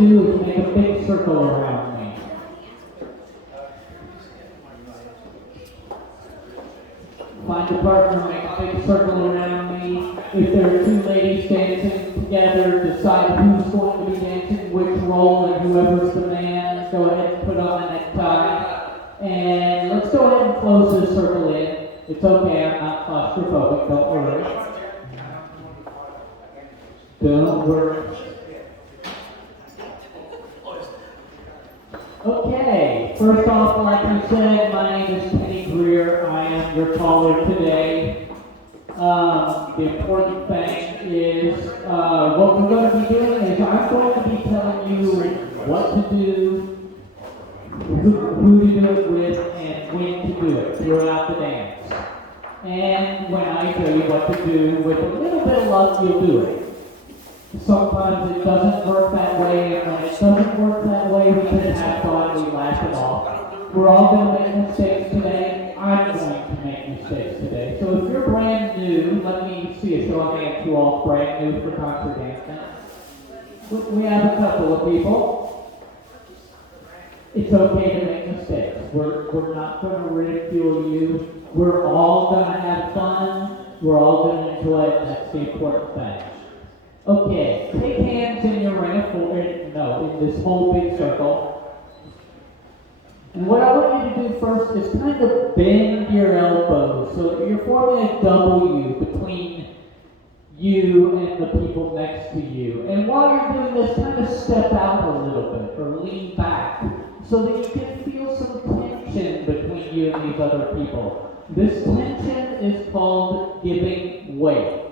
do is make a big circle around me. Find a partner, make a big circle around me. If there are two ladies dancing together, decide who's going to be dancing which role, and whoever's the man, go ahead and put on a necktie. And let's go ahead and close this circle in. It's okay, I'm not claustrophobic, don't worry. Don't worry. Okay, first off, like I said, my name is Kenny Greer. I am your caller today. The important thing is, what we're going to be doing is I'm going to be telling you what to do, who to do it with, and when to do it throughout the dance. And when I tell you what to do, with a little bit of luck, you'll do it. Sometimes it doesn't work that way, and when it doesn't work that way, we just have fun, we laugh it off. We're all going to make mistakes today. I'm going to make mistakes today. So if you're brand new, let me see a show of hands who all brand new for Contra dancing. We have a couple of people. It's okay to make mistakes. We're not going to ridicule you. We're all going to have fun. We're all going to enjoy it. That's the important thing. Okay, take hands in your ring of four, in this whole big circle. And what I want you to do first is kind of bend your elbows so that you're forming a W between you and the people next to you. And while you're doing this, kind of step out a little bit or lean back so that you can feel some tension between you and these other people. This tension is called giving weight.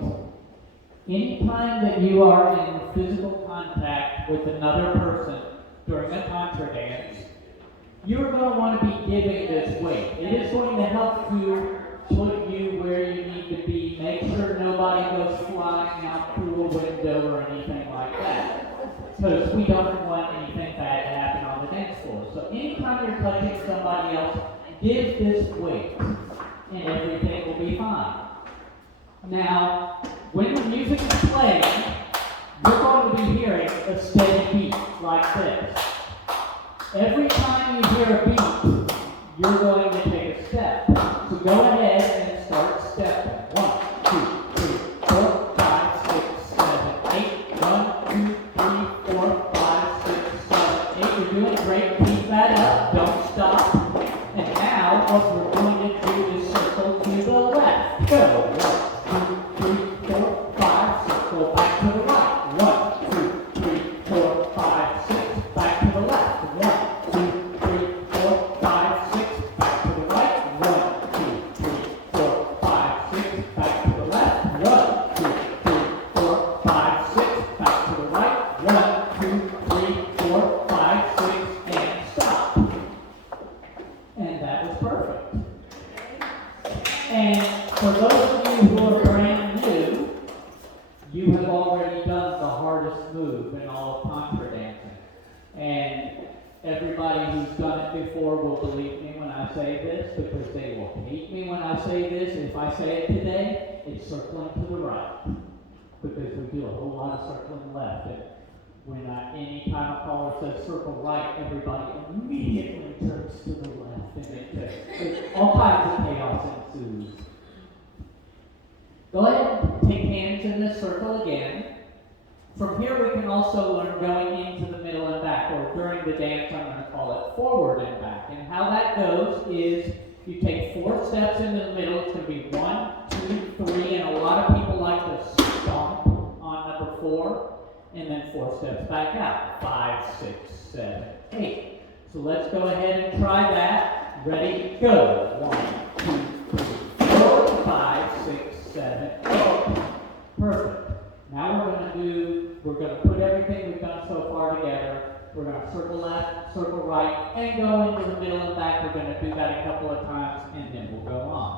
Anytime that you are in physical contact with another person during a Contra dance, you're going to want to be giving this weight. It is going to help to put you where you need to be. Make sure nobody goes flying out through a window or anything like that, because we don't want anything bad to happen on the dance floor. So anytime you're touching somebody else, give this weight, and everything will be fine. Now, when the music is playing, you're going to be hearing a steady beat like this. Every time you hear a beat, you're going to take a step. So go ahead and start stepping. 1, 2, 3, 4, 5, 6, 7, 8. 1, 2, 3, 4, 5, 6, 7, 8. You're doing great. Keep that up. Don't stop. And now, what we're going to do is circle to the left. Go. 1, 2, 3, 4, 5, 6. Go back to the right. 1, 2, 3, 4, 5, 6. Back to the left. 1, 2, 3, 4, 5, 6. Back to the right. 1, 2, 3, 4, 5, 6. Back to the left. 1, 2, 3, 4, 5, 6. Back to the right. 1, 2, 3, 4, 5, 6. And stop. And that was perfect. And for those of you who are brand new, you have already done the hardest move in all of Contra dancing. And everybody who's done it before will believe me when I say this, because they will hate me when I say this. If I say it today, it's circling to the right, because we do a whole lot of circling left. And when any time a caller says circle right, everybody immediately turns to the left, and all kinds of chaos ensues. Go ahead and take hands in this circle again. From here we can also learn going into the middle and back, or during the dance I'm going to call it forward and back. And how that goes is you take 4 steps into the middle. It's going to be 1, 2, 3, and a lot of people like to stomp on number 4, and then 4 steps back out. 5, 6, 7, 8. So let's go ahead and try that. Ready, go. 1, 2, 3, 4, 5, 6, 7, 8. Perfect. Now we're going to put everything we've done so far together. We're going to circle left, circle right, and go into the middle and back. We're going to do that a couple of times, and then we'll go on.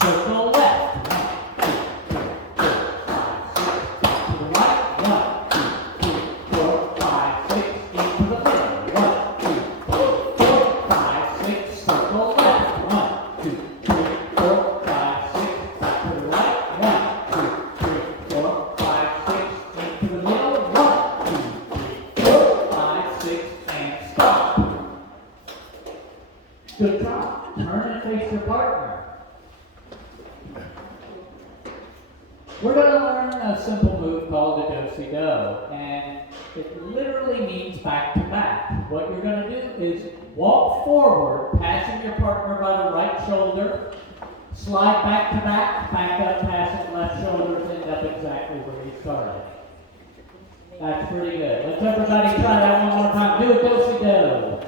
Circle left. 1, 2, 3, 4, 5, 6. Back to the right. 1, 2, 3, 4, 5, 6. Into the middle. 1, 2, 3, 4, 5, 6. Circle left. 1, 2, 3, 4, 5, 6. Back to the right. 1, 2, 3, 4, 5, 6. Into the middle. 1, 2, We're going to learn a simple move called a do-si-do, and it literally means back to back. What you're going to do is walk forward, passing your partner by the right shoulder, slide back to back, back up, passing left shoulders, end up exactly where you started. That's pretty good. Let's everybody try that one more time. Do a do-si-do.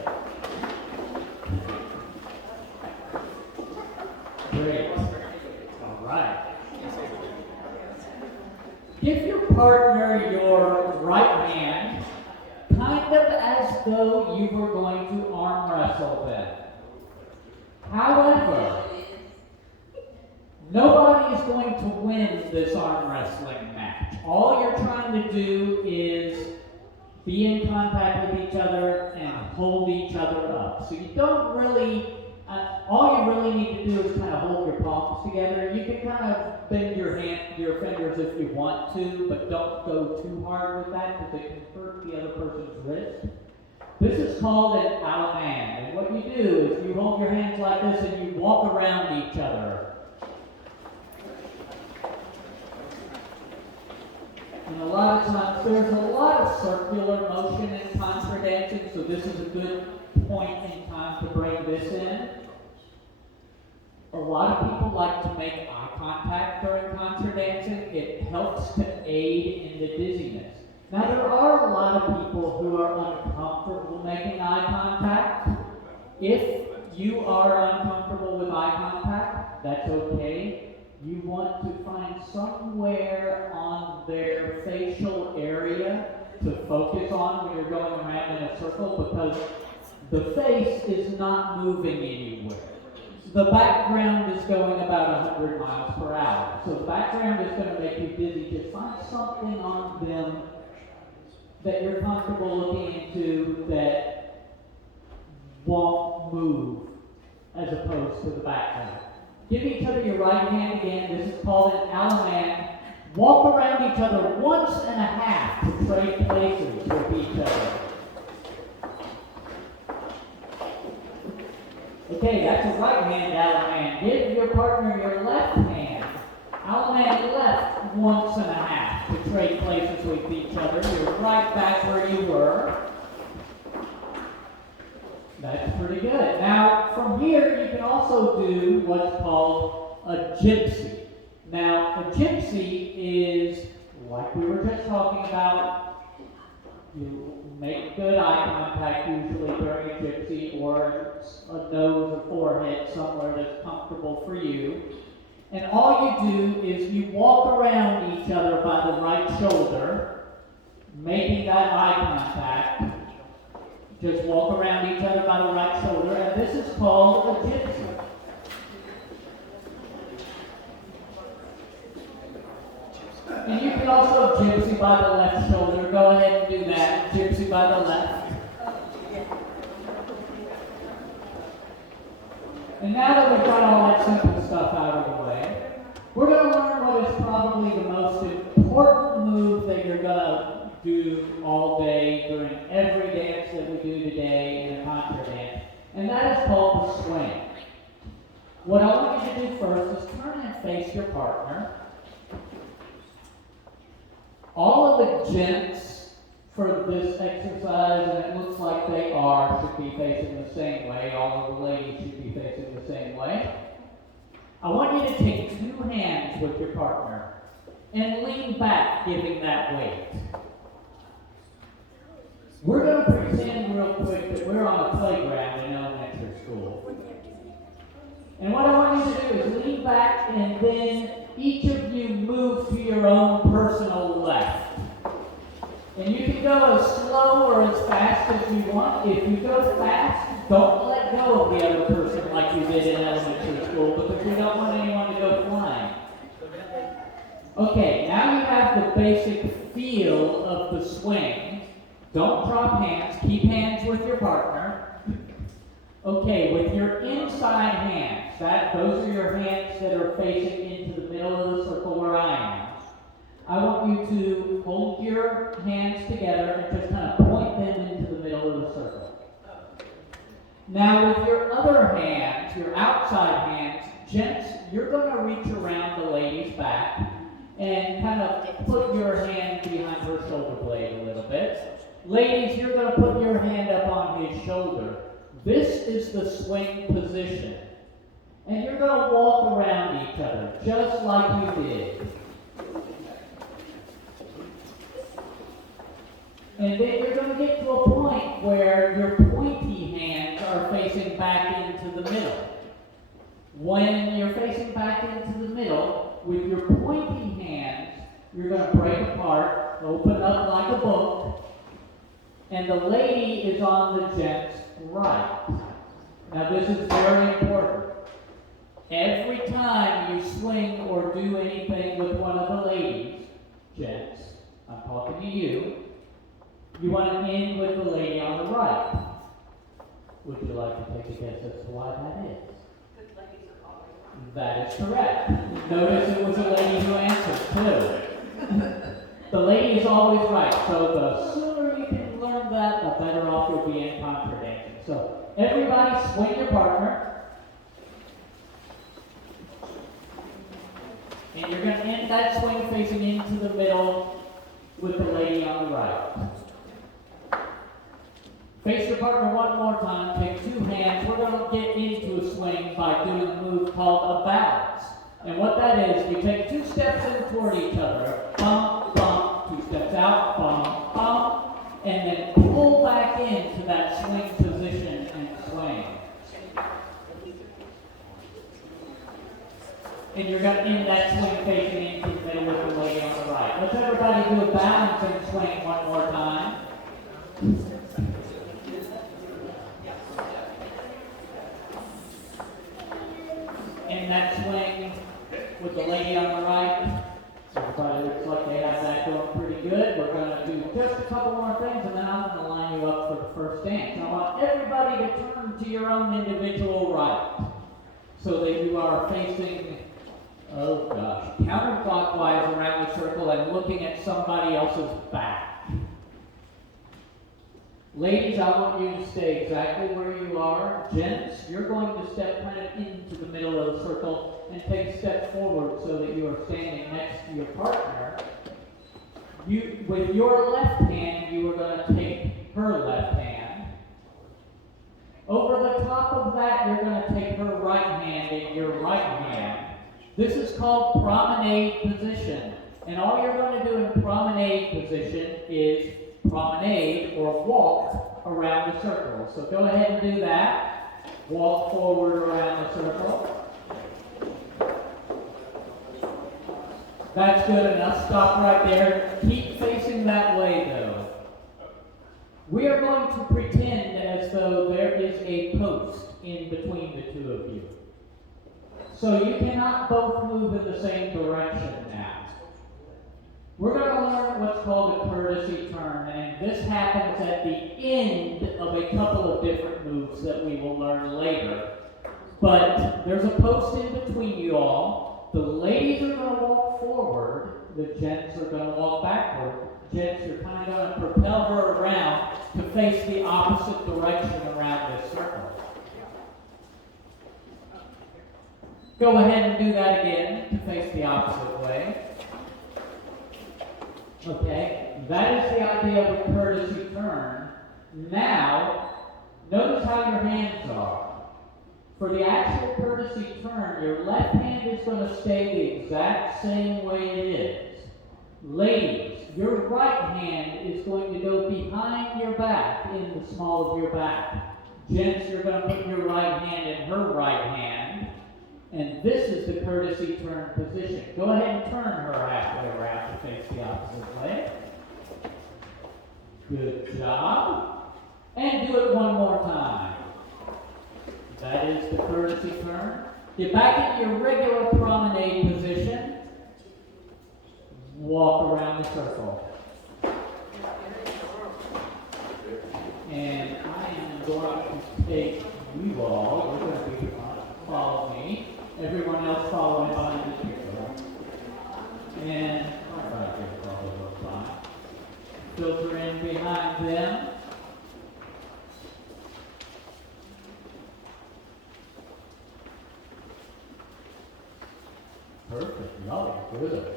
Great. All right. Give your partner your right hand, kind of as though you were going to arm wrestle them. However, nobody is going to win this arm wrestling match. All you're trying to do is be in contact with each other and hold each other up. So you don't really, all you really need to do is kind of hold your palms together. You can kind of bend your fingers if you want to, but don't go too hard with that because it can hurt the other person's wrist. This is called an Amour, and what you do is you hold your hands like this and you walk around each other. And a lot of times, there's a lot of circular motion in Contra dancing, so this is a good point in time to bring this in. A lot of people like to make eye contact during Contra dancing. It helps to aid in the dizziness. Now, there are a lot of people who are uncomfortable making eye contact. If you are uncomfortable with eye contact, that's okay. You want to find somewhere on their facial area to focus on when you're going around in a circle because the face is not moving anywhere. The background is going about 100 miles per hour. So the background is going to make you dizzy. Just find something on them that you're comfortable looking into that won't move as opposed to the background. Give each other your right hand again. This is called an Amour. Walk around each other once and a half to trade places with each other. Okay, that's a right hand Amour. Give your partner your left hand. Amour left once and a half to trade places with each other. You're right back where you were. That's pretty good. Now, from here, you can also do what's called a gypsy. Now, a gypsy is, like we were just talking about, you make good eye contact usually during a gypsy or a nose or forehead, somewhere that's comfortable for you. And all you do is you walk around each other by the right shoulder, making that eye contact. Just walk around each other by the right shoulder, and this is called a gypsy. And you can also gypsy by the left shoulder. Go ahead and do that. Gypsy by the left. And now that we've got all that simple stuff out of the way, we're going to learn what is probably the most important move that you're going to do all day during every dance that we do today in a Contra dance, and that is called the swing. What I want you to do first is turn and face your partner. All of the gents for this exercise, and it looks like they are, should be facing the same way. All of the ladies should be facing the same way. I want you to take two hands with your partner and lean back, giving that weight. We're going to pretend real quick that we're on a playground in elementary school. And what I want you to do is lean back and then each of you move to your own personal left. And you can go as slow or as fast as you want. If you go fast, don't let go of the other person like you did in elementary school because we don't want anyone to go flying. Okay, now you have the basic feel of the swing. Don't drop hands. Keep hands with your partner. Okay, with your inside hands, those are your hands that are facing into the middle of the circle where I am. I want you to hold your hands together and just kind of point them into the middle of the circle. Now with your other hands, your outside hands, gents, you're going to reach around the lady's back and kind of put your hand behind her shoulder blade a little bit. Ladies, you're going to put your hand up on his shoulder. This is the swing position. And you're going to walk around each other, just like you did. And then you're going to get to a point where your pointy hands are facing back into the middle. When you're facing back into the middle, with your pointy hands, you're going to break apart, open up like a book, and the lady is on the gent's right. Now this is very important. Every time you swing or do anything with one of the ladies, gents, I'm talking to you, you want to end with the lady on the right. Would you like to take a guess as to why that is? That is correct. Notice it was a lady who answered, too. The lady is always right, so the sooner you can learn that, the better off you'll be in Contra dancing. So, everybody swing your partner. And you're going to end that swing facing into the middle with the lady on the right. Face your partner one more time, take two hands. We're going to get into a swing by doing a move called a balance. And what that is, we take two steps in toward each other, bump, bump, two steps out, bump, bump, and then pull back into that swing position and swing. And you're going to end that swing facing into the middle with the lady on the right. Let's everybody do a balance and swing one more time. In that swing with the lady on the right. Everybody looks like they have that going pretty good. We're going to do just a couple more things, and then I'm going to line you up for the first dance. I want everybody to turn to your own individual right, so that you are facing, counterclockwise around the circle and looking at somebody else's back. Ladies, I want you to stay exactly where you are. Gents, you're going to step kind of into the middle of the circle and take a step forward so that you are standing next to your partner. With your left hand, you are going to take her left hand. Over the top of that, you're going to take her right hand in your right hand. This is called promenade position. And all you're going to do in promenade position is promenade or walk around the circle. So go ahead and do that. Walk forward around the circle. That's good enough. Stop right there. Keep facing that way though. We are going to pretend as though there is a post in between the two of you. So you cannot both move in the same direction now. We're going to learn what's called a courtesy turn, and this happens at the end of a couple of different moves that we will learn later. But there's a post in between you all. The ladies are going to walk forward. The gents are going to walk backward. Gents, you're kind of going to propel her around to face the opposite direction around this circle. Go ahead and do that again to face the opposite way. Okay, that is the idea of a courtesy turn. Now, notice how your hands are. For the actual courtesy turn, your left hand is going to stay the exact same way it is. Ladies, your right hand is going to go behind your back in the small of your back. Gents, you're going to put your right hand in her right hand. And this is the courtesy turn position. Go ahead and turn her halfway around to face the opposite way. Good job. And do it one more time. That is the courtesy turn. Get back in your regular promenade position. Walk around the circle. And I am going to take you all. You're going to be follow me. Everyone else following behind the people. And right here, probably looks fine. Filter in behind them. Perfect. Y'all are good.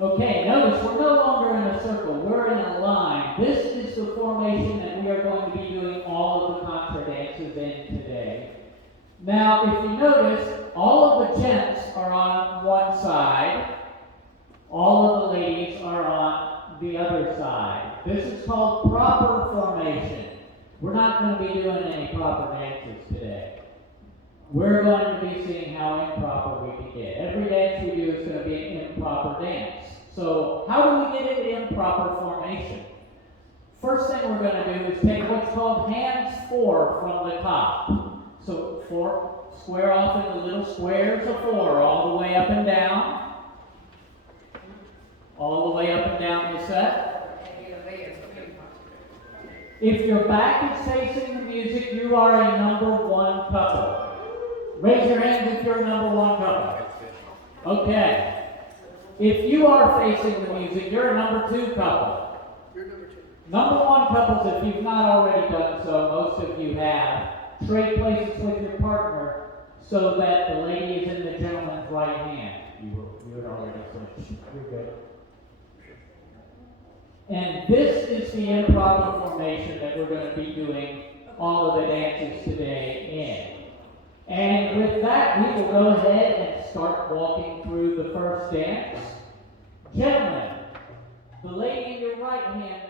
Okay, notice we're no longer in a circle. We're in a line. This is the formation that we are going to be doing all of the Contra dances in today. Now, if you notice, all of the gents are on one side. All of the ladies are on the other side. This is called proper formation. We're not going to be doing any proper dances today. We're going to be seeing how improper we can get. Every dance we do is going to be an improper dance. So how do we get into improper formation? First thing we're going to do is take what's called hands 4 from the top. So 4, square off into little squares of 4, all the way up and down. All the way up and down the set. If your back is facing the music, you are a number 1 couple. Raise your hands if you're a number 1 couple. Okay. If you are facing the music, you're a number 2 couple. You're number 2. Number 1 couples, if you've not already done so, most of you have, trade places with your partner so that the lady is in the gentleman's right hand. You would already switch. You're good. And this is the improper formation that we're going to be doing all of the dances today in. And with that, we will go ahead and start walking through the first dance. Gentlemen, the lady in your right hand